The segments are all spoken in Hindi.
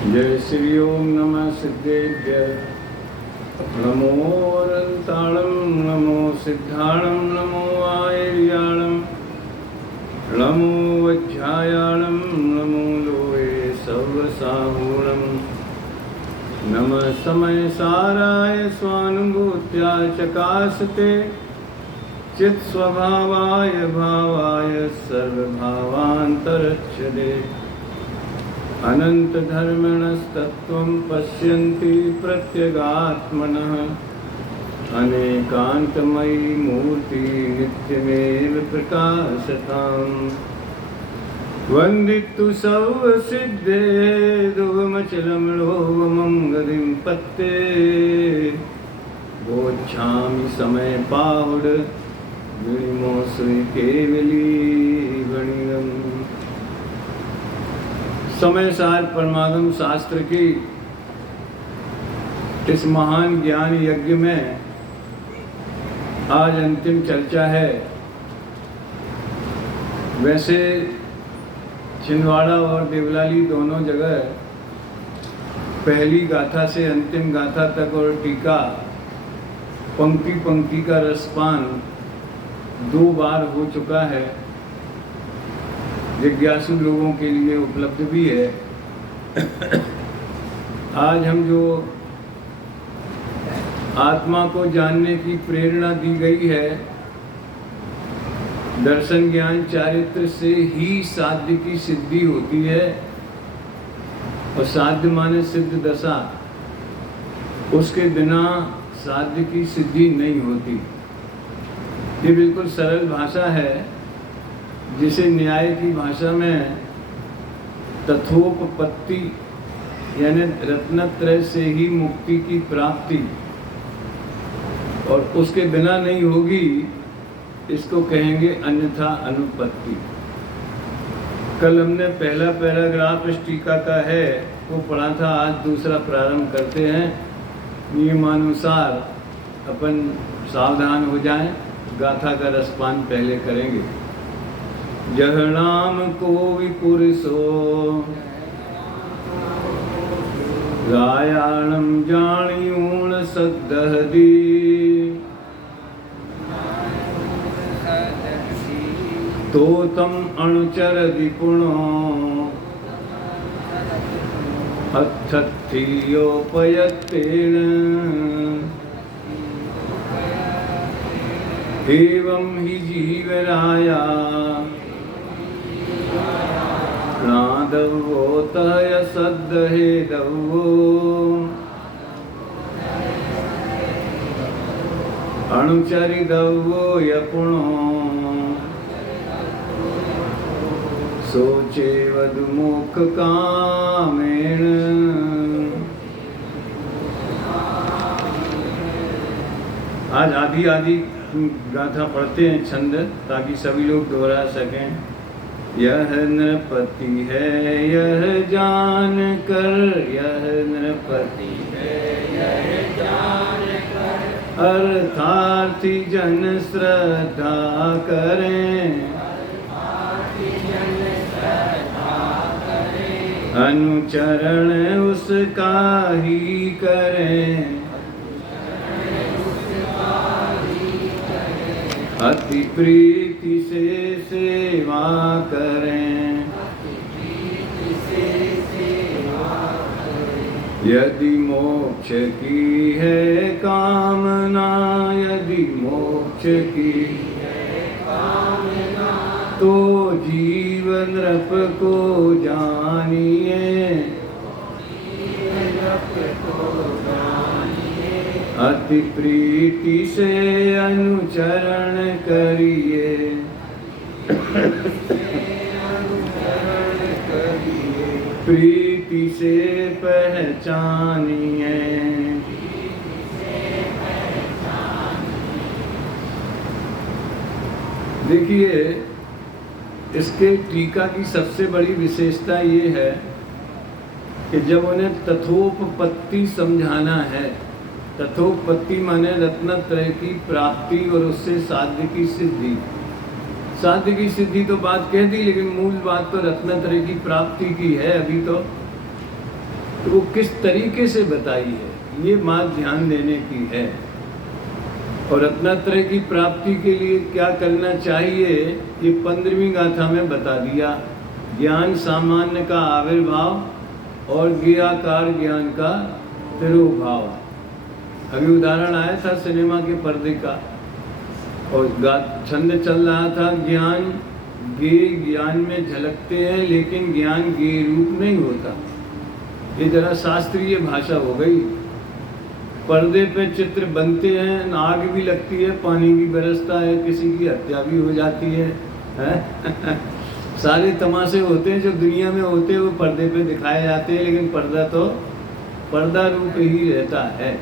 जय श्री ओम नमः सिद्धेभ्य नमो अनंताणं नमो सिद्धाणं नमो आयर्याणं नमो वज्रायाणं नमो लोहे सर्वसाहूणं नमः समय साराय स्वानुभूत्या चकासते चित् स्वभावाय भावाय सर्वभावान्तरच्छदे अनंत धर्मणस्तत्त्वं पश्यन्ति प्रत्यगात्मनः अनेकान्तमयी मूर्ति नित्यमेव प्रकाशताम् वन्दितु सर्वसिद्धे दुर्गमचलं लोभमं गतिं पत्ते बोच्छामि समय पाहुड विणिमोश्री केवली वणिगम्। समय सार परमागम शास्त्र की इस महान ज्ञान यज्ञ में आज अंतिम चर्चा है। वैसे छिंदवाड़ा और देवलाली दोनों जगह पहली गाथा से अंतिम गाथा तक और टीका पंक्ति पंक्ति का रसपान 2 बार हो चुका है। जिज्ञासु लोगों के लिए उपलब्ध भी है। आज हम जो आत्मा को जानने की प्रेरणा दी गई है, दर्शन ज्ञान चारित्र से ही साध्य की सिद्धि होती है। और साध्य माने सिद्ध दशा, उसके बिना साध्य की सिद्धि नहीं होती। ये बिल्कुल सरल भाषा है, जिसे न्याय की भाषा में तथोपपत्ति यानी रत्नत्रय से ही मुक्ति की प्राप्ति और उसके बिना नहीं होगी, इसको कहेंगे अन्यथा अनुपत्ति। कल हमने पहला पैराग्राफ इस टीका का है वो पढ़ा था, आज दूसरा प्रारंभ करते हैं। नियमानुसार अपन सावधान हो जाएं, गाथा का रसपान पहले करेंगे। जह नाम को विपुरुषो गायाणं जानियूण सद्दहदी तो तम अणुचरदि पुणो अत्थत्थियोपयत्तेन एवं हि जीवराया नादवो तय सद्दहेदवो अणुचरिदवो यपुणो सोचे वधुमुख कामेण। आज आधी आधी गाथा पढ़ते हैं छंद, ताकि सभी लोग दोहरा सकें। यह नृपति है यह जान कर, यह नृपति है यह जान कर, अर्थार्थी जन श्रद्धा करें, अनुचरण उसका ही करें, अति प्रीति से सेवा करें, यदि मोक्ष की है कामना, यदि मोक्ष की है कामना, तो जीवन नृप को जानिए, अति प्रीति से अनुचरण करिए, प्रीति से पहचानिए। देखिए, इसके टीका की सबसे बड़ी विशेषता ये है कि जब उन्हें तथोपपत्ति समझाना है, तथोपत्ति माने रत्नत्रय की प्राप्ति और उससे साध्य की सिद्धि। साध्य की सिद्धि तो बात कह दी, लेकिन मूल बात तो रत्नत्रय की प्राप्ति की है। अभी तो तो वो किस तरीके से बताई है, ये बात ध्यान देने की है। और रत्नात्रय की प्राप्ति के लिए क्या करना चाहिए, ये 15वीं गाथा में बता दिया। ज्ञान सामान्य का आविर्भाव और ज्ञेयाकार ज्ञान का तिरोभाव। अभी उदाहरण आया था सिनेमा के पर्दे का, और छंद चल रहा था, ज्ञान गे ज्ञान में झलकते हैं लेकिन ज्ञान गे रूप नहीं होता। ये जरा शास्त्रीय भाषा हो गई। पर्दे पे चित्र बनते हैं, आग भी लगती है, पानी भी बरसता है, किसी की हत्या भी हो जाती है, हैं? सारे तमाशे होते हैं जो दुनिया में होते हैं वो पर्दे पे दिखाए जाते हैं, लेकिन पर्दा तो पर्दा रूप ही रहता है।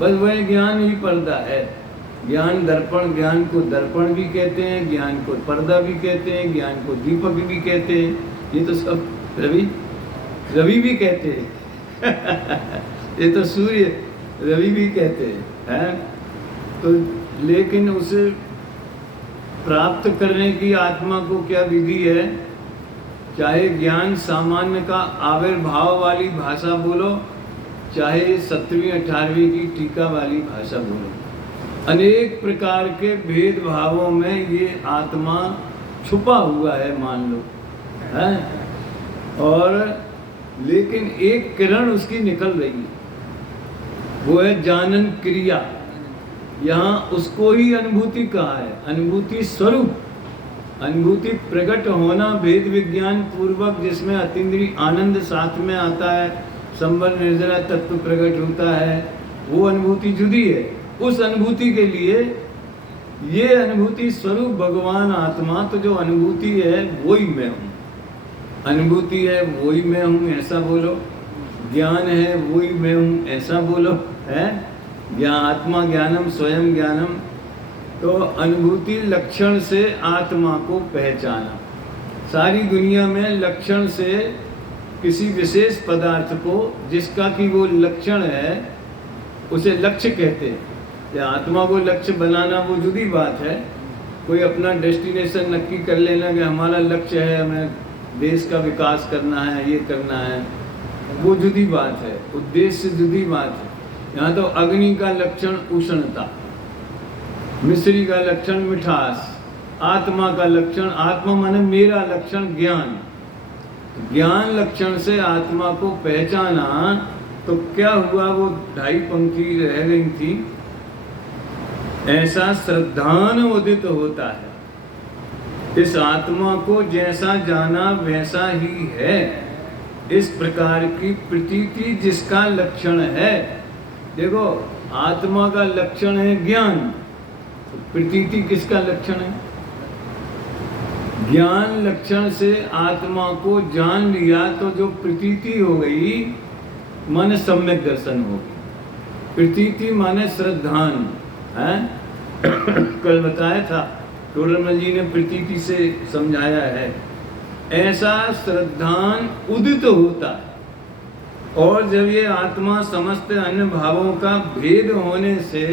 बस वह ज्ञान ही पर्दा है। ज्ञान दर्पण, ज्ञान को दर्पण भी कहते हैं, ज्ञान को पर्दा भी कहते हैं, ज्ञान को दीपक भी कहते हैं। ये तो सब रवि भी कहते हैं ये तो सूर्य रवि भी कहते हैं। तो लेकिन उसे प्राप्त करने की आत्मा को क्या विधि है, चाहे ज्ञान सामान्य का आविर्भाव वाली भाषा बोलो, चाहे 17वीं 18वीं की टीका वाली भाषा बोलो, अनेक प्रकार के भेदभावों में ये आत्मा छुपा हुआ है, मान लो, है। और लेकिन एक किरण उसकी निकल रही है, वो है जानन क्रिया। यहाँ उसको ही अनुभूति कहा है, अनुभूति स्वरूप, अनुभूति प्रकट होना भेद विज्ञान पूर्वक, जिसमें अतीन्द्रिय आनंद साथ में आता है, संबल निर्जरा तत्व प्रकट होता है, वो अनुभूति जुदी है। उस अनुभूति के लिए ये अनुभूति स्वरूप भगवान आत्मा, तो जो अनुभूति है वही मैं हूँ, अनुभूति है वही मैं हूँ, ऐसा बोलो। ज्ञान है वही मैं हूँ, ऐसा बोलो, है। आत्मा ज्ञानम स्वयं ज्ञानम। तो अनुभूति लक्षण से आत्मा को पहचाना। सारी दुनिया में लक्षण से किसी विशेष पदार्थ को, जिसका कि वो लक्षण है, उसे लक्ष्य कहते हैं। या आत्मा को लक्ष्य बनाना वो जुदी बात है। कोई अपना डेस्टिनेशन नक्की कर लेना कि हमारा लक्ष्य है, हमें देश का विकास करना है, ये करना है, वो जुदी बात है, उद्देश्य जुदी बात है। यहाँ तो अग्नि का लक्षण उष्णता, मिश्री का लक्षण मिठास, आत्मा का लक्षण, आत्मा माने मेरा लक्षण ज्ञान। ज्ञान लक्षण से आत्मा को पहचाना तो क्या हुआ, वो 2.5 पंक्ति रह गई थी। ऐसा श्रद्धान उदित होता है, इस आत्मा को जैसा जाना वैसा ही है, इस प्रकार की प्रतीति जिसका लक्षण है। देखो, आत्मा का लक्षण है ज्ञान, तो प्रतीति किसका लक्षण है? ज्ञान लक्षण से आत्मा को जान लिया तो जो प्रतीति हो गई माने सम्यक दर्शन हो गई। प्रतीति माने श्रद्धान है। कल बताया था, टोडरमल जी ने प्रतीति से समझाया है। ऐसा श्रद्धान उदित होता है, और जब ये आत्मा समस्त अन्य भावों का भेद होने से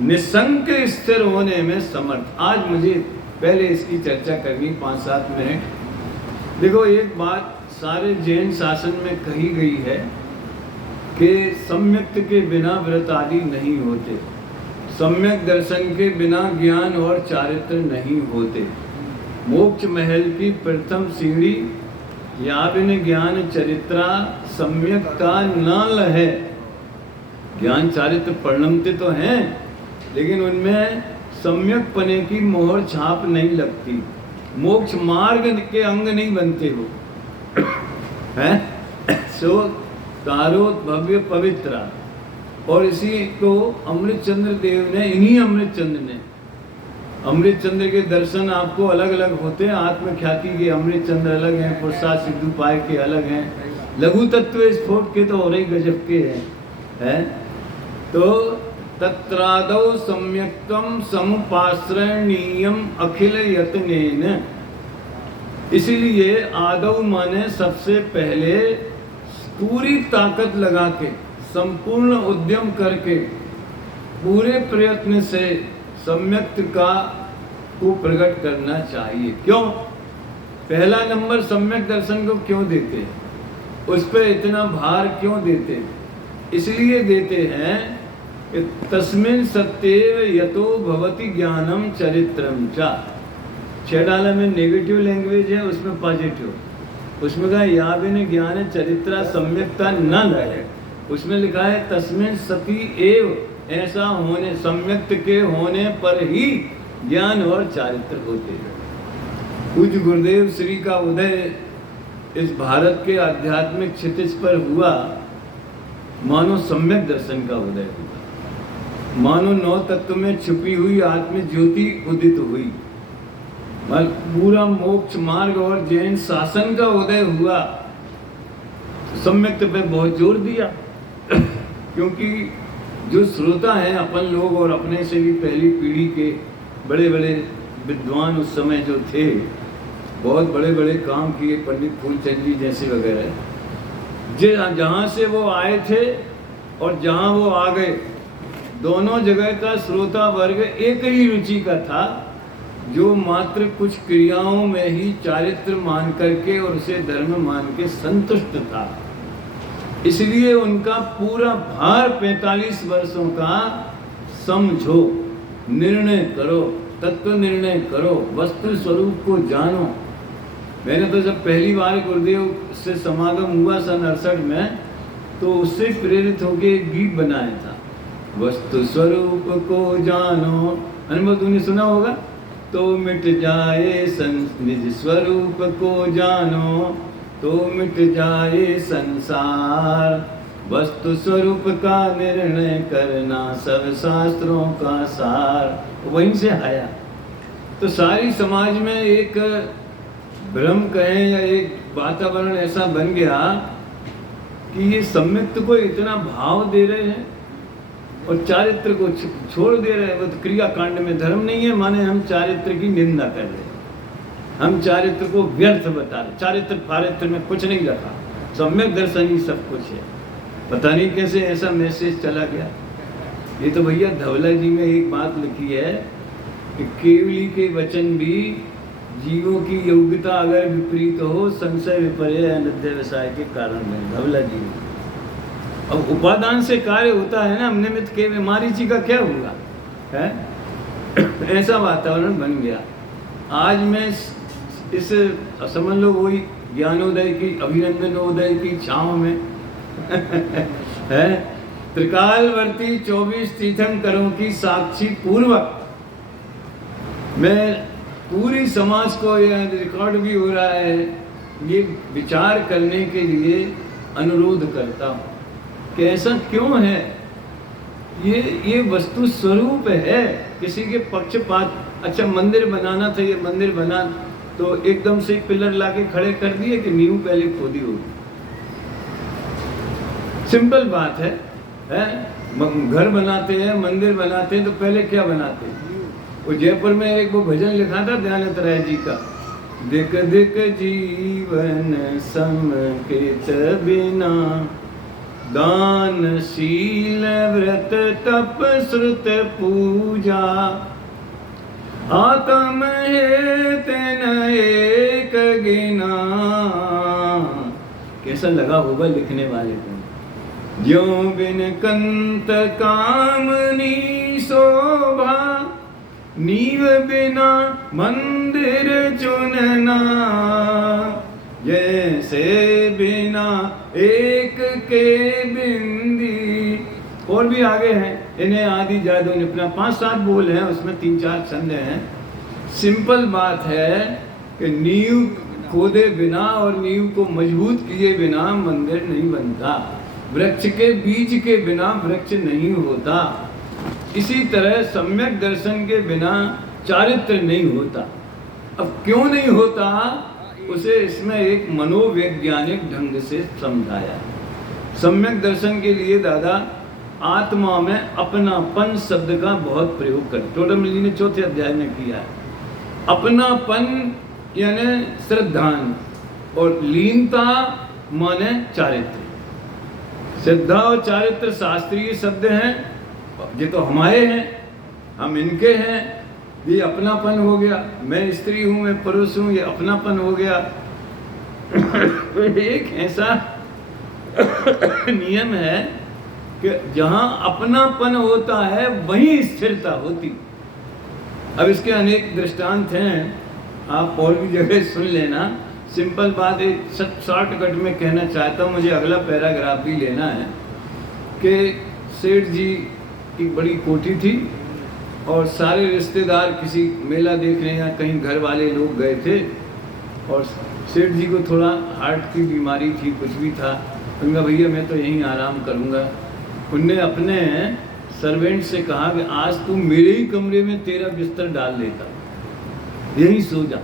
निसंक स्थिर होने में समर्थ। आज मुझे पहले इसकी चर्चा करनी 5-7 मिनट। देखो, एक बात सारे जैन शासन में कही गई है कि सम्यक्त के बिना व्रत आदि नहीं होते, सम्यक दर्शन के बिना ज्ञान और चारित्र नहीं होते। मोक्ष महल की प्रथम सीढ़ी या बिन ज्ञान चरित्रा सम्यकता न लहे। ज्ञान चारित्र परिणमते तो हैं, लेकिन उनमें सम्यक पने की मोहर छाप नहीं लगती। मोक्ष मार्ग के अंग नहीं बनते हो हैं। सो कारोत भव्य पवित्रा। और इसी को अमृतचंद्र देव ने, इन्हीं अमृतचंद्र ने, अमृतचंद्र के दर्शन आपको अलग अलग होते हैं। आत्मख्याति के अमृतचंद्र अलग हैं, पुरुषार्थ सिद्धू पाय के अलग हैं, लघु तत्व स्फोट के तो और ही गजब के हैं। तो तत्रादौ सम्यक्तम समुपाश्रणीयम अखिल यत्नेन। इसलिए आदौ माने सबसे पहले पूरी ताकत लगा के, संपूर्ण उद्यम करके, पूरे प्रयत्न से सम्यक्त का को प्रकट करना चाहिए। क्यों? पहला नंबर सम्यक दर्शन को क्यों देते हैं? उस पर इतना भार क्यों देते? इसलिए देते हैं कि तस्मिन् सत्येव यतो भवति ज्ञानम चरित्रम च। छेडाला में नेगेटिव लैंग्वेज है, उसमें पॉजिटिव। उसमें कहा या बिन ज्ञान चरित्रा सम्यकता न लहे। उसमें लिखा है तस्मिन् सति एव, ऐसा होने सम्यक्त के होने पर ही ज्ञान और चारित्र होते हैं। पूज्य गुरुदेव श्री का उदय इस भारत के आध्यात्मिक क्षितिज पर हुआ मानो सम्यक दर्शन का उदय हुआ, मानो 9 तत्व में छुपी हुई आत्म ज्योति उदित हुई, पूरा मोक्ष मार्ग और जैन शासन का उदय हुआ। सम्यक्त पे बहुत जोर दिया क्योंकि जो श्रोता हैं अपन लोग और अपने से भी पहली पीढ़ी के बड़े बड़े विद्वान उस समय जो थे, बहुत बड़े बड़े काम किए, पंडित फूलचंद जी जैसे वगैरह, जहाँ से वो आए थे और जहाँ वो आ गए, दोनों जगह का श्रोता वर्ग एक ही रुचि का था, जो मात्र कुछ क्रियाओं में ही चारित्र मान करके और उसे धर्म मान के संतुष्ट था। इसलिए उनका पूरा भार 45 वर्षों का समझो, निर्णय करो, तत्व निर्णय करो, वस्तु स्वरूप को जानो। मैंने तो जब पहली बार गुरुदेव से समागम हुआ सन 68 में, तो उससे प्रेरित होकर एक गीत बनाया था, वस्तु स्वरूप को जानो। अनुभव तूने सुना होगा। तो मिट जाए निज स्वरूप को जानो, तो मिट जाए संसार, वस्तु स्वरूप का निर्णय करना सब शास्त्रों का सार। वहीं से आया। तो सारी समाज में एक भ्रम कहें या एक वातावरण ऐसा बन गया कि ये सम्यक्त को इतना भाव दे रहे हैं और चारित्र को छोड़ दे रहे हैं। वो तो क्रिया कांड में धर्म नहीं है, माने हम चारित्र की निंदा कर रहे हैं, हम चारित्र को व्यर्थ बता रहे। चारित्र फारित्र में कुछ नहीं रखा, सम्यक दर्शन ही सब कुछ है। पता नहीं कैसे ऐसा मैसेज चला गया। ये तो भैया धवला जी में एक बात लिखी है कि केवली के वचन भी जीवों की योग्यता अगर विपरीत हो, संशय विपर्य अनध्यवसाय के कारण है। धवला जी में अब उपादान से कार्य होता है ना, हमने मित के मारीची का क्या हुआ है? ऐसा वातावरण बन गया। आज मैं इस समझ लो वही ज्ञानोदय की, अभिनंदनोदय की छांव में है, त्रिकालवर्ती 24 तीर्थंकरों की साक्षी पूर्वक मैं पूरी समाज को, यह रिकॉर्ड भी हो रहा है, ये विचार करने के लिए अनुरोध करता हूँ कि ऐसा क्यों है। ये वस्तु स्वरूप है, किसी के पक्षपात। अच्छा मंदिर बनाना था, ये मंदिर बना तो एकदम से पिलर लाके खड़े कर दिए कि नींव पहले खोदी होगी। सिंपल बात है? घर बनाते हैं, मंदिर बनाते हैं तो पहले क्या बनाते हैं? वो जयपुर में एक वो भजन लिखा था दयानंद राय जी का, दिक दिक जीवन समकित बिना, दान शील व्रत तप श्रुत पूजा, आत्म हेत न एक गिना। कैसा लगा होगा लिखने वाले को? ज्यों बिन कंत कामनी शोभा, नीव बिना मंदिर चुनना, जैसे बिना एक के बिंदी। और भी आगे हैं, इन्हें आदि जादू ने अपना 5-7 बोल हैं, उसमें 3-4 छंद हैं। सिंपल बात है कि नींव खोदे बिना और नींव को मजबूत किए बिना मंदिर नहीं बनता। वृक्ष के बीज के बिना वृक्ष नहीं होता। इसी तरह सम्यक दर्शन के बिना चारित्र नहीं होता। अब क्यों नहीं होता, उसे इसमें एक मनोवैज्ञानिक ढंग से समझाया। सम्यक दर्शन के लिए दादा आत्मा में अपनापन शब्द का बहुत प्रयोग कर, टोटम जी ने 4थे अध्याय में किया है। अपनापन यानी श्रद्धान और लीनता माने चारित्र। श्रद्धा और चारित्र शास्त्रीय शब्द हैं, ये तो हमारे हैं, हम इनके हैं। ये अपनापन हो गया, मैं स्त्री हूँ, मैं पुरुष हूँ, ये अपनापन हो गया। एक ऐसा नियम है कि जहां अपनापन होता है वहीं स्थिरता होती। अब इसके अनेक दृष्टांत हैं, आप और भी जगह सुन लेना। सिंपल बात एक शॉर्टकट में कहना चाहता हूँ, मुझे अगला पैराग्राफ भी लेना है कि सेठ जी की बड़ी कोठी थी और सारे रिश्तेदार किसी मेला देखने या कहीं घर वाले लोग गए थे और सेठ जी को थोड़ा हार्ट की बीमारी थी, कुछ भी था। उनका भैया मैं तो यहीं आराम करूँगा। उनने अपने सर्वेंट से कहा कि आज तू मेरे ही कमरे में तेरा बिस्तर डाल देता, यहीं सो जा।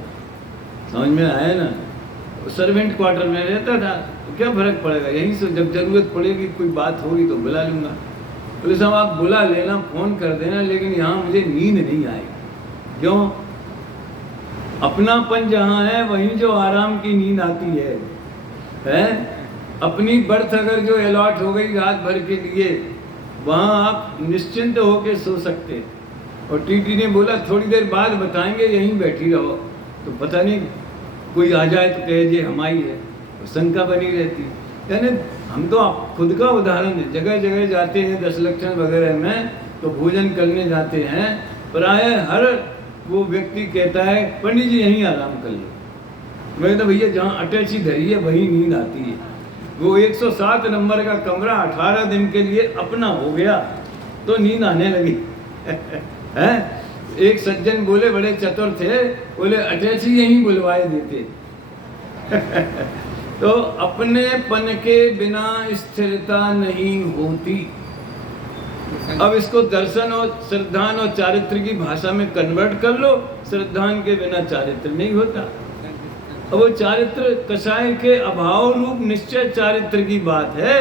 समझ में आया ना? सर्वेंट क्वार्टर में रहता था, तो क्या फर्क पड़ेगा, यहीं सो, जब जरूरत पड़ेगी कोई बात होगी तो बुला लूँगा। बोले साहब आप बुला लेना, फ़ोन कर देना, लेकिन यहाँ मुझे नींद नहीं आएगी। क्यों? अपनापन जहाँ है वहीं जो आराम की नींद आती है? अपनी बर्थ अगर जो अलॉट हो गई रात भर के लिए, वहाँ आप निश्चिंत होकर सो सकते हैं। और टीटी ने बोला थोड़ी देर बाद बताएंगे, यहीं बैठी रहो। तो पता नहीं कोई आ जाए तो कहे जे हमारी है, तो शंका बनी रहती। यानी हम तो खुद का उदाहरण है, जगह जगह जाते हैं 10 लक्षण वगैरह में तो भोजन करने जाते हैं, प्राय हर वो व्यक्ति कहता है पंडित जी यहीं आराम कर लो। मैं तो भैया जहाँ अटैची धरी है वहीं नींद आती है। वो 107 नंबर का कमरा 18 दिन के लिए अपना हो गया तो नींद आने लगी। है? एक सज्जन बोले, बड़े चतुर थे, बोले अटैची यहीं बुलवाए देते। तो अपने पन के बिना स्थिरता नहीं होती। अब इसको दर्शन और श्रद्धान और चारित्र की भाषा में कन्वर्ट कर लो। श्रद्धान के बिना चारित्र नहीं होता। अब वो चारित्र कषाय के अभाव रूप निश्चय चारित्र की बात है,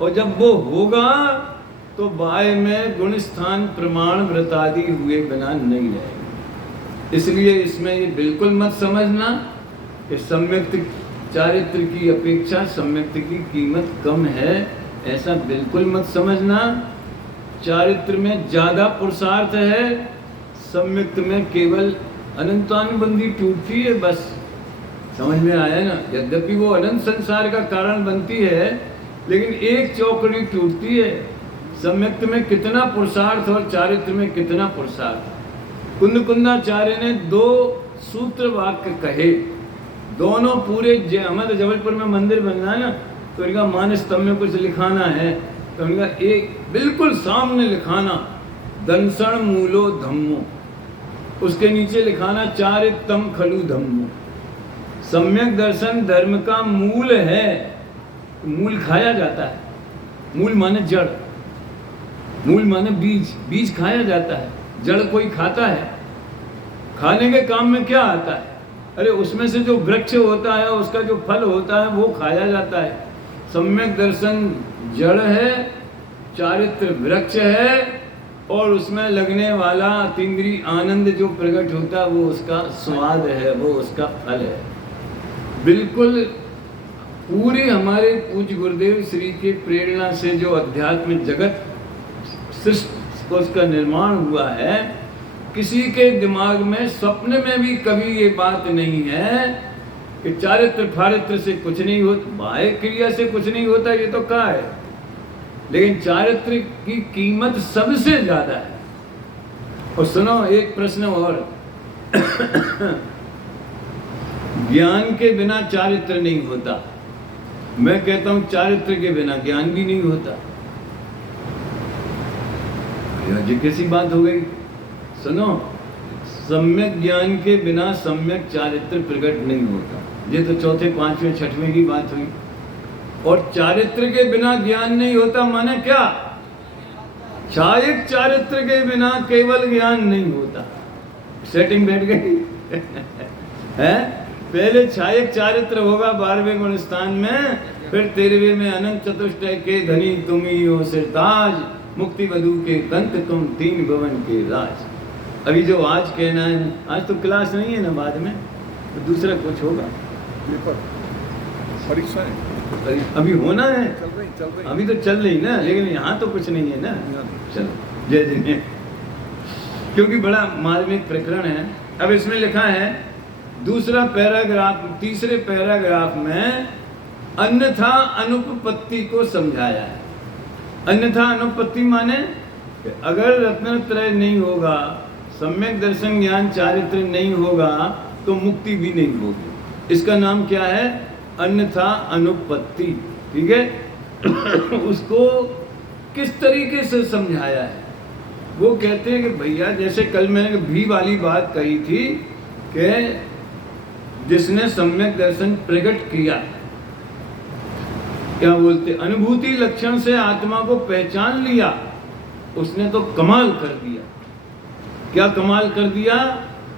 और जब वो होगा तो बाय में गुण स्थान प्रमाण व्रतादि हुए बिना नहीं रहेगा। इसलिए इसमें ये बिल्कुल मत समझना कि सम्यक्त चारित्र की अपेक्षा सम्यक्त की कीमत कम है, ऐसा बिल्कुल मत समझना। चारित्र में ज़्यादा पुरुषार्थ है, सम्यक्त में केवल अनंतानुबंधी टूटती है, बस। समझ में आया ना? यद्यपि वो अनंत संसार का कारण बनती है, लेकिन एक चौकड़ी टूटती है। सम्यक्त में कितना पुरुषार्थ और चारित्र में कितना पुरुषार्थ। कुंदकुंदाचार्य ने 2 सूत्र वाक्य कहे, दोनों पूरे हमारे जबलपुर में मंदिर बनना है ना, तो इनका मान स्तंभ में कुछ लिखाना है, तो इनका एक बिल्कुल सामने लिखाना दंसण मूलो धम्मो, उसके नीचे लिखाना चारित्रम खलु धम्मो। सम्यक दर्शन धर्म का मूल है। मूल खाया जाता है, मूल माने जड़, मूल माने बीज, बीज खाया जाता है, जड़ कोई खाता है? खाने के काम में क्या आता है? अरे उसमें से जो वृक्ष होता है, उसका जो फल होता है वो खाया जाता है। सम्यक दर्शन जड़ है, चारित्र वृक्ष है, और उसमें लगने वाला अतीन्द्रिय आनंद जो प्रकट होता है वो उसका स्वाद है, वो उसका फल है। बिल्कुल पूरे हमारे पूज्य गुरुदेव श्री के प्रेरणा से जो अध्यात्म जगत सृष्टि को उसका निर्माण हुआ है, किसी के दिमाग में स्वप्न में भी कभी ये बात नहीं है कि चारित्र फारित्र से कुछ नहीं होता, बाह्य क्रिया से कुछ नहीं होता, ये तो कहा है। लेकिन चारित्र की कीमत सबसे ज्यादा है। और सुनो एक प्रश्न और, ज्ञान के बिना चारित्र नहीं होता। मैं कहता हूं चारित्र के बिना ज्ञान भी नहीं होता। ये कैसी बात हो गई? सुनो, सम्यक ज्ञान के बिना सम्यक चारित्र प्रकट नहीं होता। ये तो चौथे पांचवें छठवें की बात हुई। और चारित्र के बिना ज्ञान नहीं होता माने क्या? छायक चारित्र के बिना केवल ज्ञान नहीं होता। सेटिंग बैठ गई है? पहले छायक चारित्र होगा 12वें गुण स्थान में, फिर 13वें में अनंत चतुष्टय के धनी तुम ही हो सिरताज, मुक्ति वधु के कंत तुम 3 भवन के राज। अभी जो आज कहना है, आज तो क्लास नहीं है ना, बाद में तो दूसरा कुछ होगा, परीक्षा है अभी होना है, चल रही अभी तो चल रही ना, लेकिन यहाँ तो कुछ नहीं है ना। चलो जय जय, क्योंकि बड़ा मार्मिक प्रकरण है। अब इसमें लिखा है दूसरा पैराग्राफ, तीसरे पैराग्राफ में अन्यथा अनुपपत्ति को समझाया है। अन्यथा अनुपपत्ति माने अगर रत्नत्रय नहीं होगा, सम्यक दर्शन ज्ञान चारित्र नहीं होगा तो मुक्ति भी नहीं होगी। इसका नाम क्या है? अन्यथा अनुपपत्ति। ठीक है। उसको किस तरीके से समझाया है? वो कहते हैं कि भैया जैसे कल मैंने भी वाली बात कही थी कि जिसने सम्यक दर्शन प्रकट किया, क्या बोलते, अनुभूति लक्षण से आत्मा को पहचान लिया, उसने तो कमाल कर दिया। क्या कमाल कर दिया?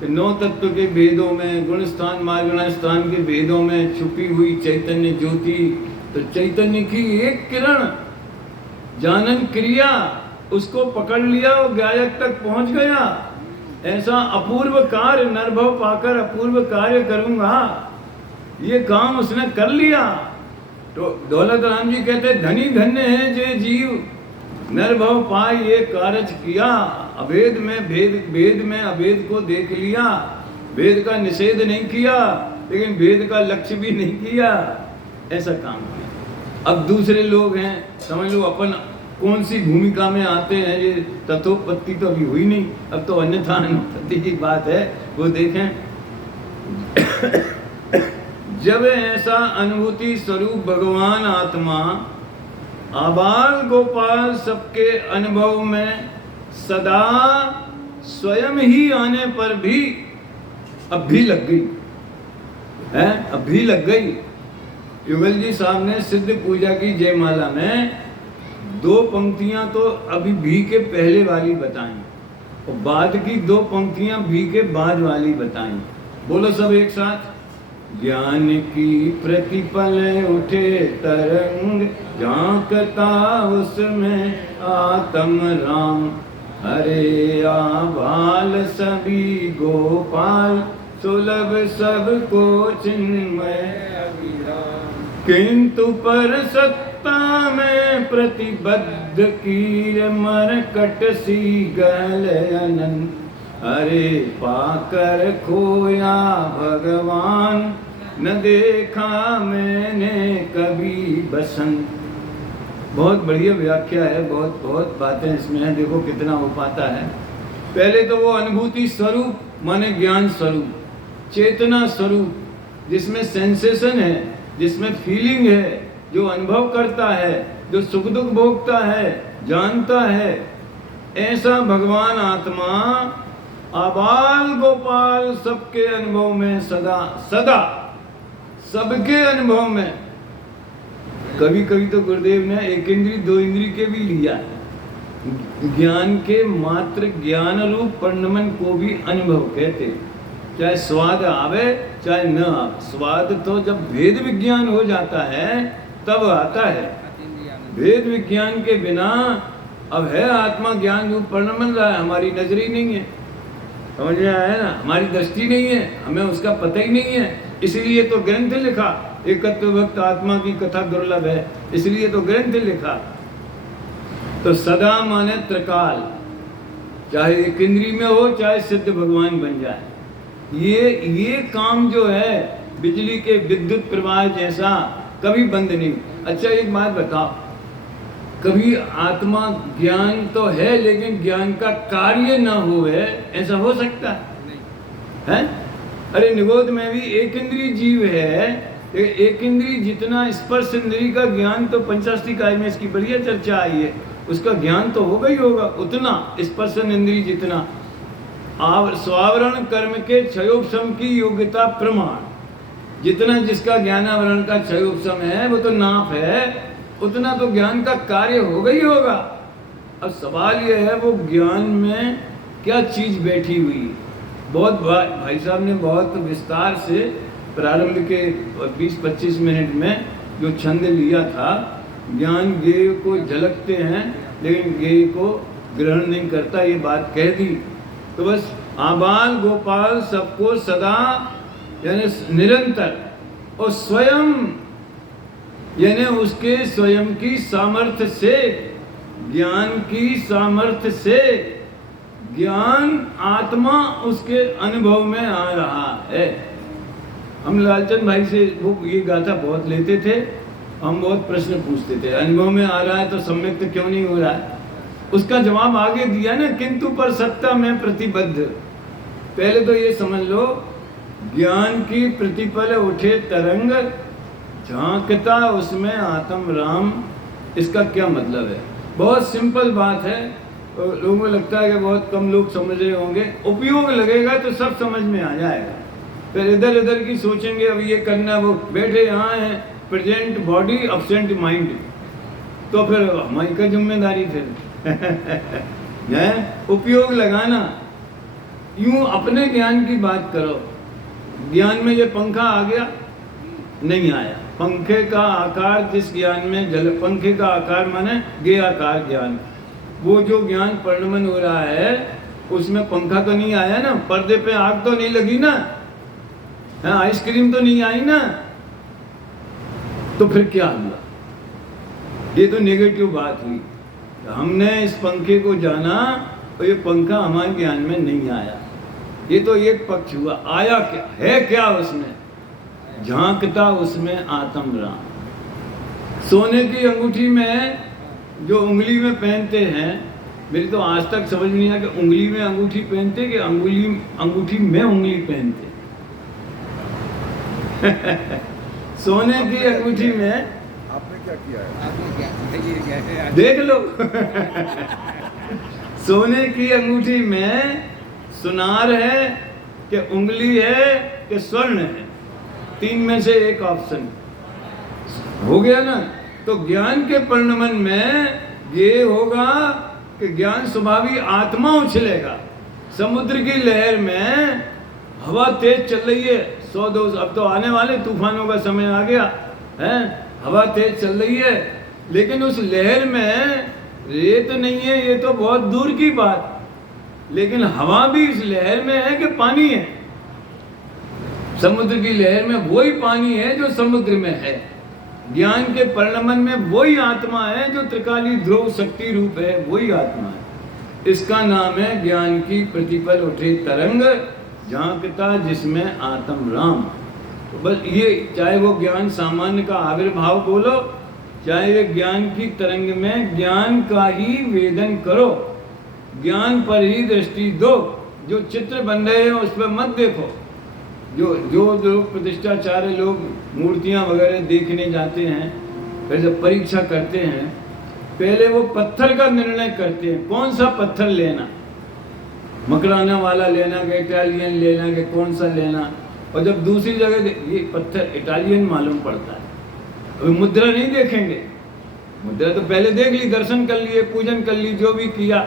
कि 9 तत्व के भेदों में, गुण स्थान मार्गण स्थान के भेदों में छुपी हुई चैतन्य ज्योति, तो चैतन्य की एक किरण जानन क्रिया उसको पकड़ लिया और गायक तक पहुंच गया। ऐसा अपूर्व कार्य नरभव पाकर अपूर्व कार्य करूंगा, ये काम उसने कर लिया। तो दौलत राम जी कहते धनी धन्य है जे जीव नरभव पाए ये कारज किया। अभेद में भेद में अभेद को देख लिया, भेद का निषेध नहीं किया लेकिन भेद का लक्ष्य भी नहीं किया, ऐसा काम किया। अब दूसरे लोग हैं, समझ लो अपन कौन सी भूमिका में आते हैं, ये तथोपत्ति तो अभी हुई नहीं, अब तो अन्यथा अनुपत्ति की बात है, वो देखें। जब ऐसा अनुभूति स्वरूप भगवान आत्मा आबाल गोपाल सबके अनुभव में सदा स्वयं ही आने पर भी अब भी लग गई है, अब भी लग गई। युगल जी साहब ने सिद्ध पूजा की जयमाला में 2 पंक्तियां तो अभी भी के पहले वाली बताई और बाद की 2 पंक्तियां भी के बाद वाली बताई। बोलो सब एक साथ। ज्ञान की प्रतिपल उठे तरंग, झांकता उसमें आत्म राम। हरे आबाल सभी गोपाल, सुलभ सबको चिन्मय अभिराम। किंतु पर सत्ता में प्रतिबद्ध कीर मरकट सी गल अनंत। अरे पाकर खोया भगवान, न देखा मैंने कभी बसंत। बहुत बढ़िया व्याख्या है, बहुत बहुत बातें इसमें हैं। देखो कितना हो पाता है। पहले तो वो अनुभूति स्वरूप माने ज्ञान स्वरूप, चेतना स्वरूप, जिसमें सेंसेशन है, जिसमें फीलिंग है, जो अनुभव करता है, जो सुख दुख भोगता है, जानता है, ऐसा भगवान आत्मा आबाल गोपाल सबके अनुभव में सदा सदा सबके अनुभव में। कभी कभी तो गुरुदेव ने 1 इंद्री 2 इंद्री के भी लिया, ज्ञान के मात्र ज्ञान रूप परिणमन को भी अनुभव कहते। चाहे स्वाद आवे चाहे न आवे, स्वाद तो जब भेद विज्ञान हो जाता है तब आता है। भेद विज्ञान के बिना अब है आत्मा ज्ञान रूप परिणमन रहा है, हमारी नजर ही नहीं है, समझ में आया ना, हमारी दृष्टि नहीं है, हमें उसका पता ही नहीं है। इसलिए तो ग्रंथ लिखा, एकत्व भक्त आत्मा की कथा दुर्लभ है, इसलिए तो ग्रंथ लिखा। तो सदा माने त्रिकाल, चाहे 1 इंद्री में हो चाहे सिद्ध भगवान बन जाए, ये काम जो है बिजली के विद्युत प्रवाह जैसा कभी बंद नहीं। अच्छा एक बात बताओ, कभी आत्मा ज्ञान तो है लेकिन ज्ञान का कार्य ना हुए, ऐसा हो सकता है? अरे निगोद में भी 1 इंद्री जीव है, 1 इंद्री जितना स्पर्श इंद्री का ज्ञान तो पंचाष्टिकाय में इसकी बढ़िया चर्चा आई है, उसका ज्ञान तो होगा ही होगा, उतना स्पर्श इंद्री जितना। स्वावरण कर्म के क्षयोपशम की योग्यता प्रमाण, जितना जिसका ज्ञानावरण का क्षयोपशम है वो तो नाप है, उतना तो ज्ञान का कार्य होगा ही होगा। अब सवाल यह है वो ज्ञान में क्या चीज बैठी हुई। बहुत भाई साहब ने बहुत विस्तार से प्रारंभ के 20-25 मिनट में जो छंद लिया था, ज्ञान ज्ञेय को झलकते हैं लेकिन ज्ञेय को ग्रहण नहीं करता, ये बात कह दी। तो बस आबाल गोपाल सबको सदा यानी निरंतर और स्वयं यानी उसके स्वयं की सामर्थ्य से, ज्ञान की सामर्थ्य से ज्ञान आत्मा उसके अनुभव में आ रहा है। हम लालचंद भाई से वो ये गाथा बहुत लेते थे हम बहुत प्रश्न पूछते थे, अनुभव में आ रहा है तो सम्यक तो क्यों नहीं हो रहा है? उसका जवाब आगे दिया ना, किंतु पर सत्ता में प्रतिबद्ध। पहले तो ये समझ लो, ज्ञान की प्रतिपल उठे तरंग, झांकता उसमें आत्म राम। इसका क्या मतलब है? बहुत सिंपल बात है, लोगों को लगता है कि बहुत कम लोग समझ रहे होंगे। उपयोग लगेगा तो सब समझ में आ जाएगा। फिर इधर उधर की सोचेंगे, अब ये करना, वो बैठे यहाँ है, प्रेजेंट बॉडी अब्सेंट माइंड, तो फिर हमारी क्या जिम्मेदारी फिर है? उपयोग लगाना। यूं अपने ज्ञान की बात करो। ज्ञान में ये पंखा आ गया, नहीं आया। पंखे का आकार जिस ज्ञान में जल, पंखे का आकार माने गे आकार ज्ञान, वो जो ज्ञान परिणमन हो रहा है उसमें पंखा तो नहीं आया ना, पर्दे पे आग तो नहीं लगी ना, है आइसक्रीम तो नहीं आई ना, तो फिर क्या हुआ? ये तो नेगेटिव बात हुई। हमने इस पंखे को जाना और ये पंखा हमारे ज्ञान में नहीं आया, ये तो एक पक्ष हुआ। आया क्या है? क्या उसमें? झांकता उसमें आत्म राम। सोने की अंगूठी में जो उंगली में पहनते हैं, मेरी तो आज तक समझ नहीं आया कि उंगली में अंगूठी पहनते कि अंगूठी में उंगली पहनते। सोने की अंगूठी में आपने क्या किया है? देख लो सोने की अंगूठी में सुनार है कि उंगली है कि स्वर्ण है, तीन में से एक ऑप्शन हो गया ना। तो ज्ञान के परिणमन में ये होगा कि ज्ञान स्वभावी आत्मा उछलेगा। समुद्र की लहर में हवा तेज चल रही है, 100-200, अब तो आने वाले तूफानों का समय आ गया है, हवा तेज चल रही है, लेकिन उस लहर में रेत नहीं है, ये तो बहुत दूर की बात, लेकिन हवा भी इस लहर में है कि पानी है। समुद्र की लहर में वही पानी है जो समुद्र में है। ज्ञान के परिणमन में वही आत्मा है जो त्रिकाली ध्रुव शक्ति रूप है, वही आत्मा है। इसका नाम है ज्ञान की प्रतिपल उठे तरंग, झांकता जिसमें आत्म राम। तो बस ये, चाहे वो ज्ञान सामान्य का आविर्भाव बोलो, चाहे वे ज्ञान की तरंग में ज्ञान का ही वेदन करो, ज्ञान पर ही दृष्टि दो। जो चित्र बन रहे हैं उस पर मत देखो। जो लोग प्रतिष्ठाचार्य लोग मूर्तियां वगैरह देखने जाते हैं, फिर जब परीक्षा करते हैं, पहले वो पत्थर का निर्णय करते हैं, कौन सा पत्थर लेना, मकराना वाला लेना कि इटालियन लेना कि कौन सा लेना। और जब दूसरी जगह ये पत्थर इटालियन मालूम पड़ता है, अभी मुद्रा नहीं देखेंगे, मुद्रा तो पहले देख ली, दर्शन कर लिए, पूजन कर ली, जो भी किया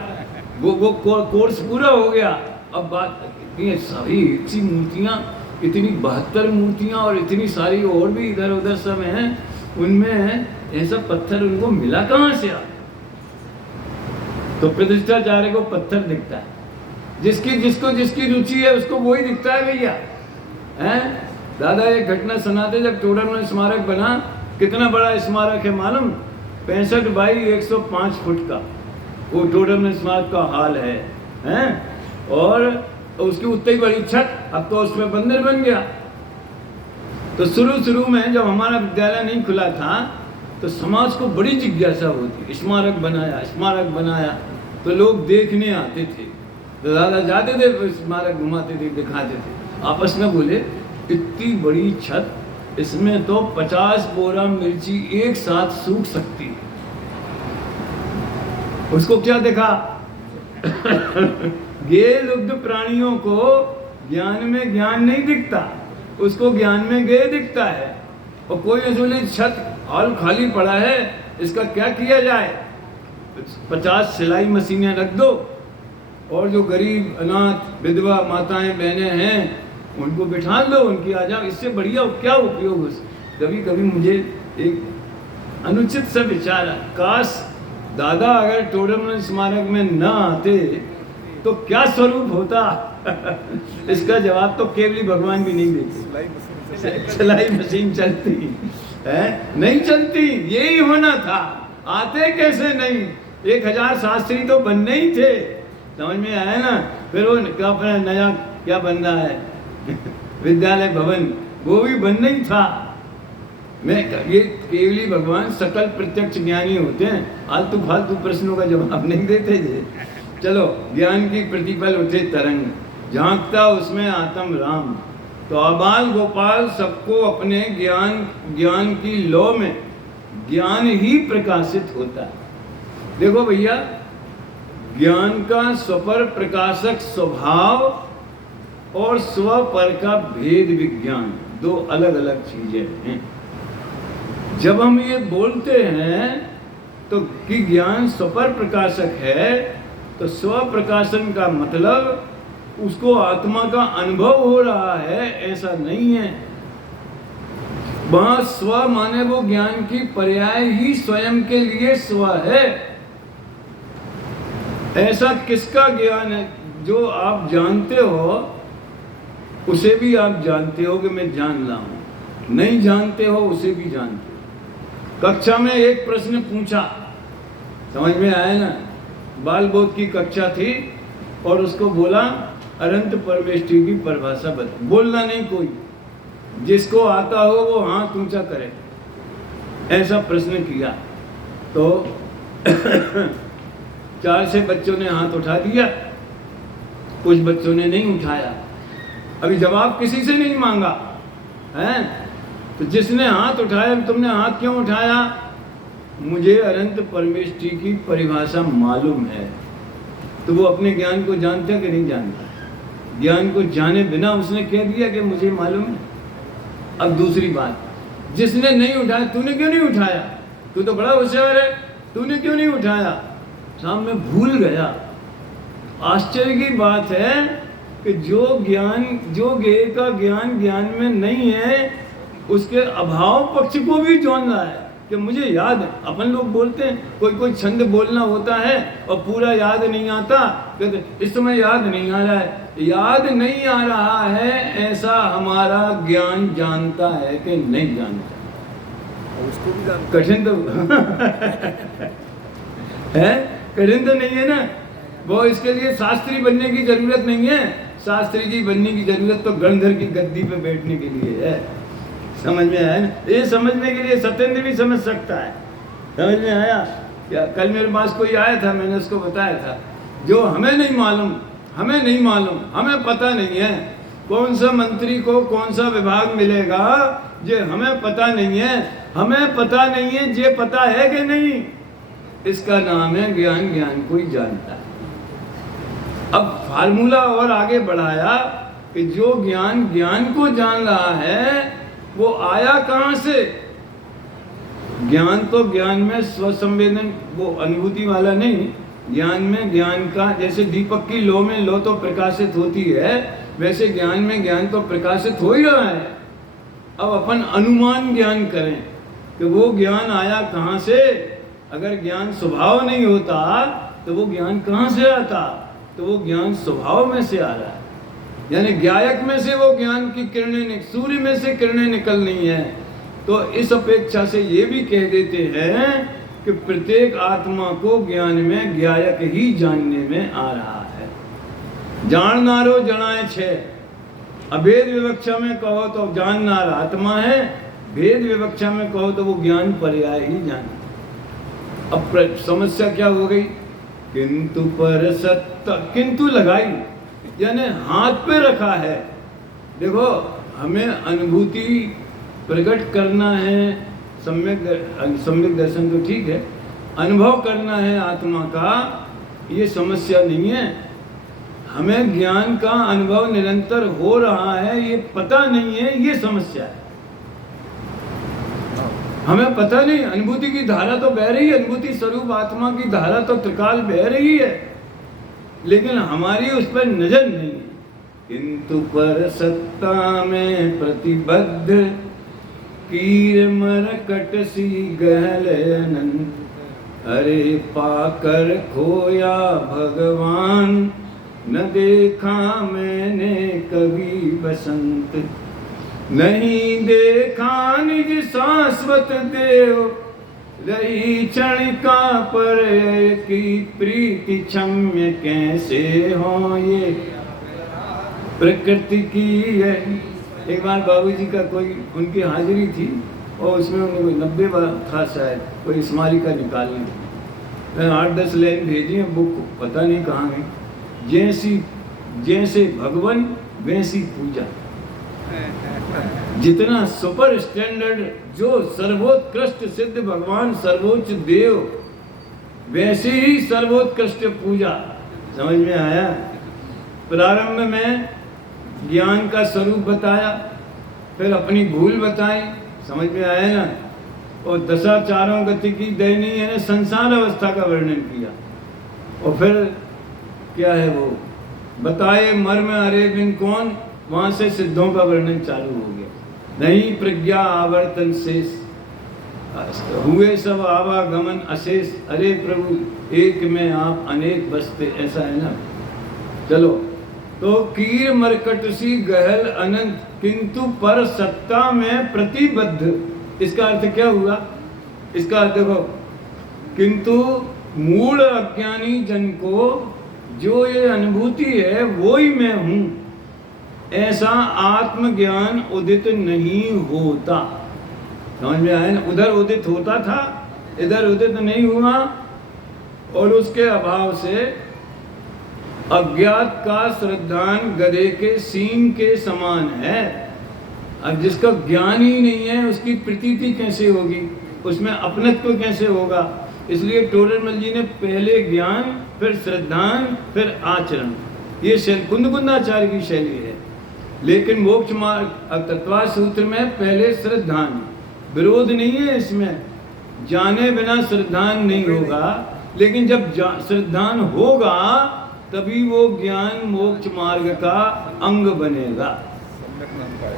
वो कोर्स पूरा हो गया। अब बात ये सभी इतनी मूर्तियाँ, इतनी 72 मूर्तियाँ और इतनी सारी और भी इधर उधर सब हैं, उनमें ऐसा पत्थर उनको मिला कहाँ से? आ तो प्रतिष्ठाचार्य को पत्थर दिखता है, जिसको जिसकी रुचि है उसको वही दिखता है भैया। हैं दादा एक घटना सुनाते, जब टोडरमल स्मारक बना, कितना बड़ा स्मारक है मालूम? 65 बाई 105 फुट का वो टोडरमल स्मारक का हाल है, हैं? और उसकी उतनी बड़ी छत, अब तो उसमें मंदिर बन गया। तो शुरू में जब हमारा विद्यालय नहीं खुला था तो समाज को बड़ी जिज्ञासा होती, स्मारक बनाया, तो लोग देखने आते थे, तो दादा जाते थे, स्मारक घुमाते थे, दिखाते थे, आपस में बोले इतनी बड़ी छत, इसमें तो 50 बोरा मिर्ची एक साथ सूख सकती है। उसको क्या देखा? ये लुब्ध प्राणियों को ज्ञान में ज्ञान नहीं दिखता, उसको ज्ञान में गे दिखता है। और कोई बोले छत हॉल खाली पड़ा है, इसका क्या किया जाए? 50 सिलाई मशीनें रख दो, और जो गरीब अनाथ विधवा माताएं बहनें हैं उनको बिठा लो, उनकी आ जाओ, इससे बढ़िया क्या उपयोग हो। कभी मुझे एक अनुचित सा विचार, काश दादा अगर टोडरमल स्मारक में न आते तो क्या स्वरूप होता? इसका जवाब तो केवली भगवान भी नहीं देते। सिलाई मशीन चलती है? नहीं चलती, यही होना था। आते कैसे नहीं? 1000 शास्त्री तो बनने ही थे, समझ में आया ना? फिर वो अपना नया क्या बन रहा है विद्यालय भवन, वो भी बनना ही था। ये केवली भगवान सकल प्रत्यक्ष ज्ञानी होते हैं, आलतू फालतू प्रश्नों का जवाब नहीं देते जे। चलो, ज्ञान की प्रतिपल उठे तरंग, झांकता उसमें आत्म राम। तो आबाल गोपाल सबको अपने ज्ञान की लौ में ज्ञान ही प्रकाशित होता है। देखो भैया, ज्ञान का स्वपर प्रकाशक स्वभाव और स्वपर का भेद विज्ञान दो अलग अलग चीजें हैं। जब हम ये बोलते हैं तो कि ज्ञान स्वपर प्रकाशक है, तो स्व प्रकाशन का मतलब उसको आत्मा का अनुभव हो रहा है, ऐसा नहीं है। वहां स्व माने वो ज्ञान की पर्याय ही स्वयं के लिए स्व है। ऐसा किसका ज्ञान है? जो आप जानते हो उसे भी आप जानते हो कि मैं जान रहा हूं, नहीं जानते हो उसे भी जानते हो। कक्षा में एक प्रश्न पूछा, समझ में आया ना? बाल बोध की कक्षा थी और उसको बोला अनंत परमेष्टि की परिभाषा बता। बोलना नहीं कोई, जिसको आता हो वो हाथ ऊंचा करे, ऐसा प्रश्न किया। तो 4 से बच्चों ने हाथ उठा दिया, कुछ बच्चों ने नहीं उठाया। अभी जवाब किसी से नहीं मांगा है, तो जिसने हाथ उठाया, तुमने हाथ क्यों उठाया? मुझे अनंत परमेष्टि की परिभाषा मालूम है। तो वो अपने ज्ञान को जानता कि नहीं जानता? ज्ञान को जाने बिना उसने कह दिया कि मुझे मालूम है। अब दूसरी बात, जिसने नहीं उठाया, तूने क्यों नहीं उठाया? तू तो बड़ा होशियार है, तूने क्यों नहीं उठाया? साहब मैं भूल गया। आश्चर्य की बात है कि जो ज्ञेय का ज्ञान में नहीं है, उसके अभाव पक्ष को भी जान रहा है कि मुझे याद है। अपन लोग बोलते हैं, कोई छंद बोलना होता है और पूरा याद नहीं आता, कहते इस समय याद नहीं आ रहा है। याद नहीं आ रहा है ऐसा हमारा ज्ञान जानता है कि नहीं जानता? उसको भी जानता कठिन तो है, कठिन तो नहीं है ना वो। इसके लिए शास्त्री बनने की जरूरत नहीं है। शास्त्री जी बनने की जरूरत तो गणधर की गद्दी पे बैठने के लिए है। समझ में आया ना? ये समझने के लिए सत्येंद्र भी समझ सकता है। समझ में आया क्या? कल मेरे पास कोई आया था, मैंने उसको बताया था, जो हमें नहीं मालूम, हमें पता नहीं है कौन सा मंत्री को कौन सा विभाग मिलेगा, ये हमें पता नहीं है। हमें पता नहीं है, ये पता है कि नहीं? इसका नाम है ज्ञान। ज्ञान को ही जानता है। अब फार्मूला और आगे बढ़ाया कि जो ज्ञान को जान रहा है वो आया कहां से? ज्ञान तो ज्ञान में स्वसंवेदन, वो अनुभूति वाला नहीं। ज्ञान में ज्ञान का, जैसे दीपक की लौ में लौ तो प्रकाशित होती है, वैसे ज्ञान में ज्ञान तो प्रकाशित हो ही रहा है। अब अपन अनुमान ज्ञान करें कि वो ज्ञान आया कहां से। अगर ज्ञान स्वभाव नहीं होता तो वो ज्ञान कहां से आता? तो वो ज्ञान स्वभाव में से आ रहा है। यानी ज्ञायक में से वो ज्ञान की किरणें, सूर्य में से किरणें निकल रही हैं। तो इस अपेक्षा से ये भी कह देते हैं कि प्रत्येक आत्मा को ज्ञान में ज्ञायक ही जानने में आ रहा है। जाननारो जनाए छे। अभेद विवक्षा में कहो तो जाननार आत्मा है, भेद विवक्षा में कहो तो वो ज्ञान पर्याय ही जान। अब समस्या क्या हो गई? किंतु पर सत्ता, किंतु लगाई, यानी हाथ पे रखा है। देखो, हमें अनुभूति प्रकट करना है, सम्यक दर्शन तो ठीक है, अनुभव करना है आत्मा का, ये समस्या नहीं है। हमें ज्ञान का अनुभव निरंतर हो रहा है, ये पता नहीं है, ये समस्या है। हमें पता नहीं, अनुभूति की धारा तो बह रही है, अनुभूति स्वरूप आत्मा की धारा तो त्रिकाल बह रही है, लेकिन हमारी उस पर नजर नहीं है। किंतु पर सत्ता में प्रतिबद्ध, कीर मरकट सी गहल अनंत, अरे पाकर खोया भगवान, न देखा मैंने कभी बसंत, नहीं देखा निज शाश्वत देव, रही क्षणिका पर की प्रीति क्षम्य कैसे हो ये प्रकृति की है। एक बार बाबूजी का कोई, उनकी हाजिरी थी, और उसमें उन्होंने 90 बार था शायद, कोई स्मारिका निकालने। मैंने 8-10 लाइन भेजी हैं, बुक पता नहीं कहाँ गई। जैसे भगवान वैसी पूजा, जितना सुपर स्टैंडर्ड, जो सर्वोत्कृष्ट सिद्ध भगवान, सर्वोच्च देव, वैसे ही सर्वोत्कृष्ट पूजा। समझ में आया? प्रारंभ में ज्ञान का स्वरूप बताया, फिर अपनी भूल बताई, समझ में आया ना? और दशाचारों गति की दयनीय यानी संसार अवस्था का वर्णन किया, और फिर क्या है वो बताए मर्म अरे बिन कौन, वहां से सिद्धों का वर्णन चालू हो गया। नहीं प्रज्ञा आवर्तन शेष, हुए सब आवागमन अशेष, अरे प्रभु एक में आप अनेक बसते, ऐसा है ना। चलो, तो कीर मरकट सी गहल अनंत, किंतु पर सत्ता में प्रतिबद्ध। इसका अर्थ क्या हुआ? इसका अर्थ देखो, किंतु मूल अज्ञानी जन को जो ये अनुभूति है वो ही मैं हूं, ऐसा आत्मज्ञान उदित नहीं होता। समझ में आया ना? उधर उदित होता था, इधर उदित नहीं हुआ, और उसके अभाव से अज्ञात का श्रद्धान गधे के सींग के समान है। अब जिसका ज्ञान ही नहीं है उसकी प्रतीति कैसे होगी, उसमें अपनत्व कैसे होगा? इसलिए टोडरमल जी ने पहले ज्ञान, फिर श्रद्धान, फिर आचरण, ये शैली कुंदकुंदाचार्य की शैली है। लेकिन मोक्ष मार्ग तत्वा सूत्र में पहले श्रद्धान, विरोध नहीं है इसमें, जाने बिना श्रद्धान नहीं होगा, लेकिन जब श्रद्धान होगा तभी वो ज्ञान मोक्ष मार्ग का अंग बनेगा,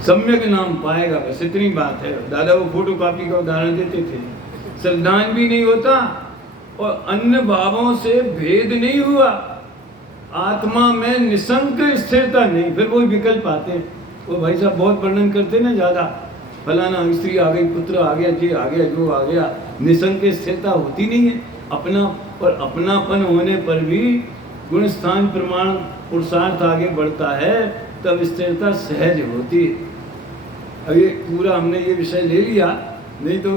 सम्यक नाम पाएगा। बस इतनी बात है। दादा वो फोटो कॉपी का उदाहरण देते थे, श्रद्धान भी नहीं होता और अन्य भावों से भेद नहीं हुआ, आत्मा में निसंक स्थिरता नहीं। फिर वो विकल्प आते हैं, वो भाई साहब बहुत वर्णन करते ना ज़्यादा, फलाना स्त्री आ गई, पुत्र आ गया, ये आ गया, जो आ गया, निसंक स्थिरता होती नहीं है। अपना और अपनापन होने पर भी गुण स्थान प्रमाण पुरुषार्थ आगे बढ़ता है, तब स्थिरता सहज होती है। अब ये पूरा हमने ये विषय ले लिया, नहीं तो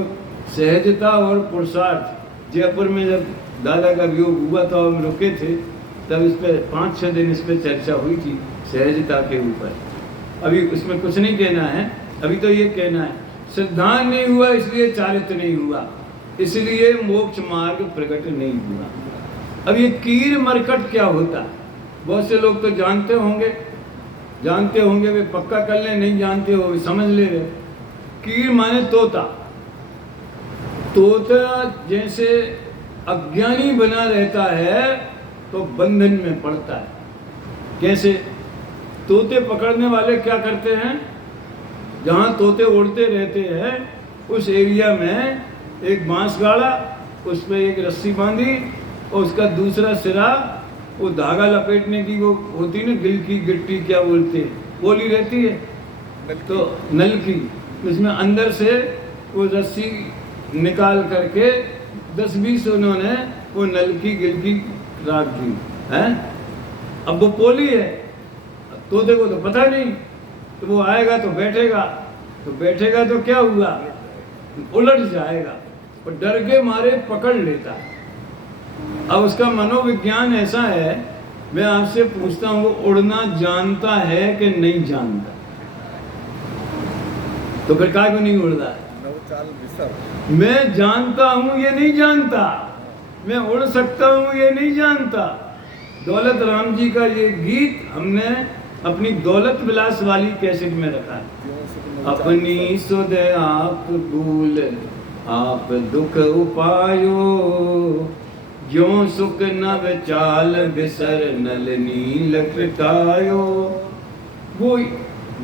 सहजता और पुरुषार्थ, जयपुर में जब दादा का वियोग हुआ था हम रुके थे, तब इस पर 5-6 दिन इस पर चर्चा हुई थी, सहजता के ऊपर। अभी उसमें कुछ नहीं कहना है, अभी तो ये कहना है श्रद्धान नहीं हुआ इसलिए चारित्र नहीं हुआ, इसलिए मोक्ष मार्ग प्रकट नहीं हुआ। अब ये कीर मरकट क्या होता है? बहुत से लोग तो जानते होंगे, वे पक्का कर ले, नहीं जानते हो वे समझ ले रहे। कीर माने तोता। तोता जैसे अज्ञानी बना रहता है तो बंधन में पड़ता है। कैसे? तोते पकड़ने वाले क्या करते हैं, जहाँ तोते उड़ते रहते हैं उस एरिया में एक बांस गाड़ा, उस पर एक रस्सी बांधी और उसका दूसरा सिरा वो धागा लपेटने की वो होती ना, गिल की गिट्टी क्या बोलते हैं, बोली रहती है, तो नल की, उसमें अंदर से वो रस्सी निकाल करके 10-20 उन्होंने वो नल की गिल की राख दी है। अब वो पोली है, तोते को तो पता नहीं, तो वो आएगा तो बैठेगा तो क्या हुआ, उलट जाएगा और डर के मारे पकड़ लेता है। अब उसका मनोविज्ञान ऐसा है, मैं आपसे पूछता हूँ, वो उड़ना जानता है कि नहीं जानता? तो फिर काय को नहीं उड़ता है? मैं जानता हूँ ये नहीं जानता, मैं उड़ सकता हूँ ये नहीं जानता। दौलत राम जी का ये गीत हमने अपनी दौलत विलास वाली कैसेट में रखा है। अपनी सुध आप भूल आप दुख उपायो, ज्यों सुख नव चाल बिसर नल नील कृतायो। वो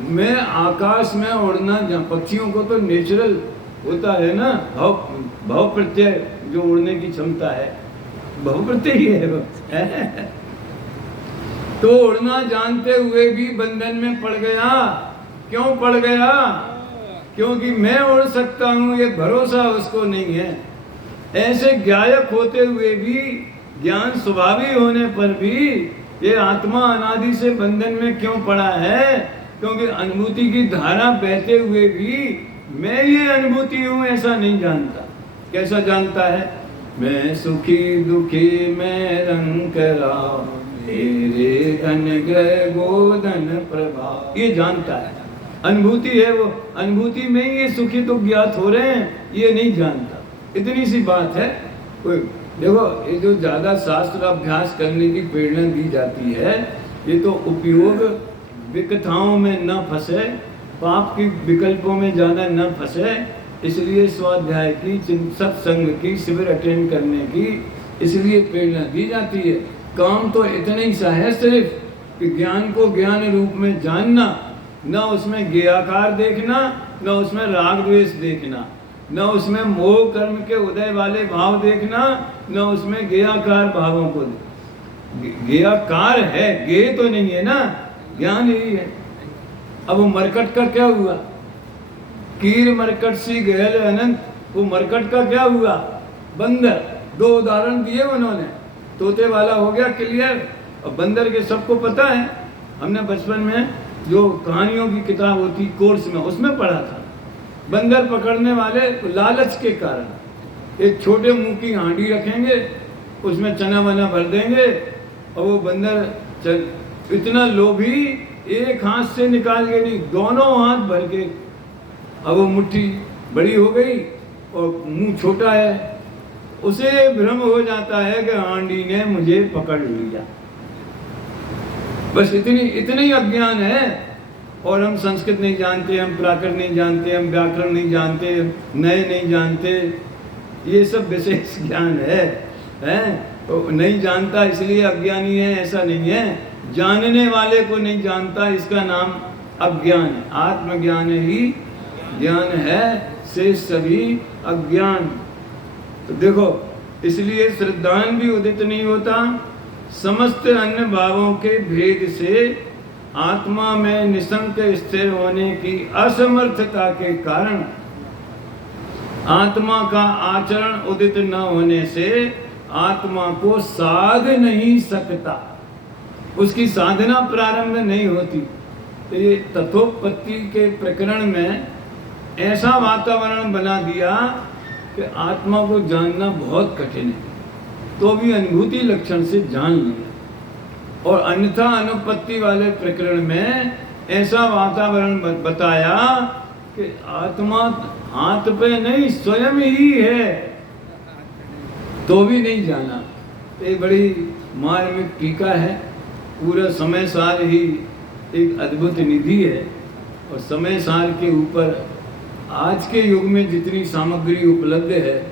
मैं आकाश में उड़ना, पक्षियों को तो नेचुरल होता है ना, भाव प्रत्यय जो उड़ने की क्षमता है, भाव प्रत्यय ही है वो तो उड़ना जानते हुए भी बंधन में पड़ गया। क्यों पड़ गया? क्योंकि मैं उड़ सकता हूँ ये भरोसा उसको नहीं है। ऐसे ज्ञायक होते हुए भी, ज्ञान स्वभावी होने पर भी ये आत्मा अनादि से बंधन में क्यों पड़ा है? क्योंकि अनुभूति की धारा बहते हुए भी मैं ये अनुभूति हूं ऐसा नहीं जानता। कैसा जानता है? मैं सुखी दुखी मैं रंकरा, तेरे अनुग्रह गोदन प्रभा, ये जानता है। अनुभूति है वो, अनुभूति में ये सुखी तो ज्ञात हो रहे हैं, ये नहीं जानता। इतनी सी बात है। कोई देखो, ये जो ज़्यादा शास्त्र अभ्यास करने की प्रेरणा दी जाती है, ये तो उपयोग विकथाओं में न फंसे, पाप की विकल्पों में ज़्यादा न फंसे, इसलिए स्वाध्याय की, सत्संग की, शिविर अटेंड करने की इसलिए प्रेरणा दी जाती है। काम तो इतना ही सा है सिर्फ कि ज्ञान को ज्ञान रूप में जानना, न उसमें ज्ञेयाकार देखना, न उसमें राग द्वेष देखना, न उसमें मोह कर्म के उदय वाले भाव देखना, न उसमें ज्ञेयाकार भावों को। ज्ञेयाकार है, ज्ञेय तो नहीं है ना, ज्ञान ही है। अब वो मरकट का क्या हुआ? कीर मरकट सी गहल अनंत, वो मरकट का क्या हुआ? बंदर। दो उदाहरण दिए उन्होंने, तोते वाला हो गया क्लियर, और बंदर के सबको पता है। हमने बचपन में जो कहानियों की किताब होती कोर्स में, उसमें पढ़ा था। बंदर पकड़ने वाले लालच के कारण एक छोटे मुंह की हांडी रखेंगे, उसमें चना वना भर देंगे, और वो बंदर इतना लोभी, एक हाथ से निकाल के नहीं, दोनों हाथ भर के। अब वो मुट्ठी बड़ी हो गई और मुंह छोटा है, उसे भ्रम हो जाता है कि हांडी ने मुझे पकड़ लिया। बस इतनी ही अज्ञान है। और हम संस्कृत नहीं जानते, हम प्राकृत नहीं जानते, हम व्याकरण नहीं जानते, नए नहीं जानते, ये सब विशेष ज्ञान है। तो नहीं जानता इसलिए अज्ञानी है, ऐसा नहीं है। जानने वाले को नहीं जानता, इसका नाम अज्ञान है। आत्मज्ञान ही ज्ञान है, से सभी अज्ञान। तो देखो, इसलिए श्रद्धान भी उदित नहीं होता। समस्त अन्य भावों के भेद से आत्मा में निसंक स्थिर होने की असमर्थता के कारण, आत्मा का आचरण उदित न होने से आत्मा को साध नहीं सकता, उसकी साधना प्रारंभ नहीं होती। तो ये तथोपत्ति के प्रकरण में ऐसा वातावरण बना दिया कि आत्मा को जानना बहुत कठिन है, तो भी अनुभूति लक्षण से जान लिया। और अन्यथा अनुपत्ति वाले प्रकरण में ऐसा वातावरण बताया कि आत्मा हाथ पे नहीं, स्वयं ही है, तो भी नहीं जाना। एक बड़ी मार्मिक टीका है, पूरा समय सार ही एक अद्भुत निधि है। और समय सार के ऊपर आज के युग में जितनी सामग्री उपलब्ध है,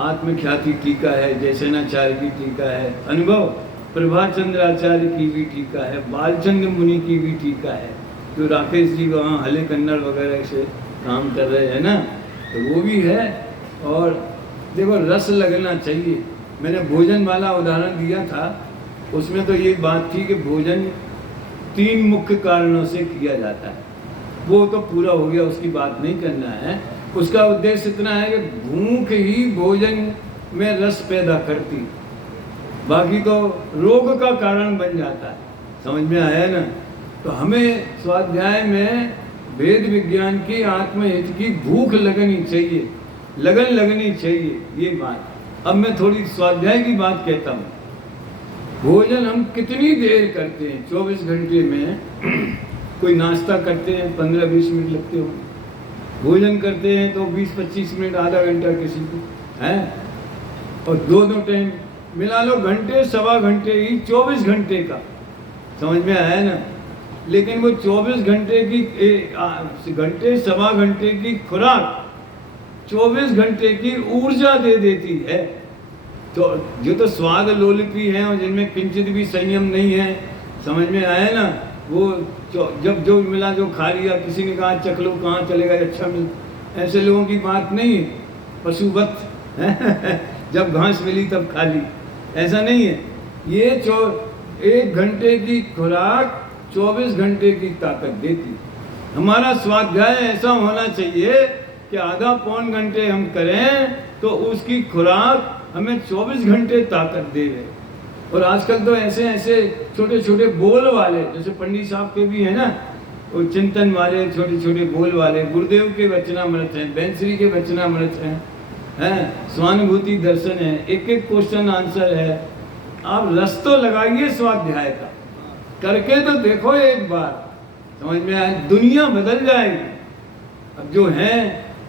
आत्मख्याति टीका है, जयसेनाचार्य की टीका है, अनुभव प्रभाचंद्र आचार्य की भी टीका है, बालचंद्र मुनि की भी टीका है, जो राकेश जी वहाँ हले कन्नड़ वगैरह से काम कर रहे हैं ना, तो वो भी है। और देखो, रस लगना चाहिए। मैंने भोजन वाला उदाहरण दिया था, उसमें तो ये बात थी कि भोजन 3 मुख्य कारणों से किया जाता है। वो तो पूरा हो गया, उसकी बात नहीं करना है। उसका उद्देश्य इतना है कि भूख ही भोजन में रस पैदा करती, बाकी तो रोग का कारण बन जाता है। समझ में आया ना? तो हमें स्वाध्याय में वेद विज्ञान की, आत्महित की भूख लगनी चाहिए, लगन लगनी चाहिए, ये बात। अब मैं थोड़ी स्वाध्याय की बात कहता हूँ। भोजन हम कितनी देर करते हैं? 24 घंटे में कोई नाश्ता करते हैं 15-20 मिनट लगते हो, भोजन करते हैं तो 20-25 मिनट, आधा घंटा किसी को है, और दोनों टाइम मिला लो घंटे सवा घंटे ही 24 घंटे का। समझ में आया ना? लेकिन वो 24 घंटे की घंटे सवा घंटे की खुराक 24 घंटे की ऊर्जा दे देती है। तो जो तो स्वाद लोलपी हैं और जिनमें किंचित भी संयम नहीं है, समझ में आया ना, वो जब जो मिला जो खा लिया, किसी ने कहा चख लो, कहाँ चलेगा, अच्छा मिल, ऐसे लोगों की बात नहीं है। पशुवत जब घास मिली तब खा ली, ऐसा नहीं है। ये 1 घंटे की खुराक 24 घंटे की ताकत देती। हमारा स्वाध्याय ऐसा होना चाहिए कि आधा पौन घंटे हम करें तो उसकी खुराक हमें 24 घंटे ताकत दे रहे। और आजकल तो ऐसे ऐसे छोटे छोटे बोल वाले, जैसे पंडित साहब के भी है ना, वो चिंतन वाले, छोटे छोटे बोल वाले गुरुदेव के वचनामृत हैं, बैंसरी के वचनामृत हैं, स्वानुभूति दर्शन है, एक एक क्वेश्चन आंसर है। आप रस तो लगाइए स्वाध्याय का, करके तो देखो एक बार, समझ में आए, दुनिया बदल जाएगी। अब जो हैं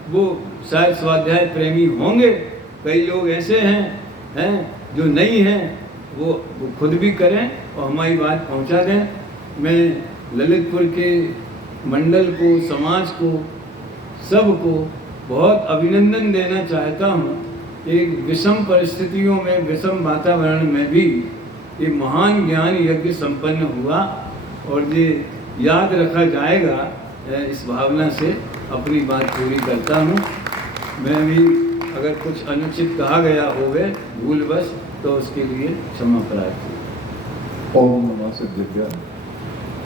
वो शायद स्वाध्याय प्रेमी होंगे, कई लोग ऐसे हैं जो नहीं हैं, वो खुद भी करें और हमारी बात पहुंचा दें। मैं ललितपुर के मंडल को, समाज को, सबको बहुत अभिनंदन देना चाहता हूँ। एक विषम परिस्थितियों में, विषम वातावरण में भी ये महान ज्ञान यज्ञ संपन्न हुआ और ये याद रखा जाएगा। इस भावना से अपनी बात पूरी करता हूँ। मैं भी अगर कुछ अनुचित कहा गया होवे भूलवश तो उसके लिए क्षमा प्रार्थना। ओम नमः सिद्धेभ्यः।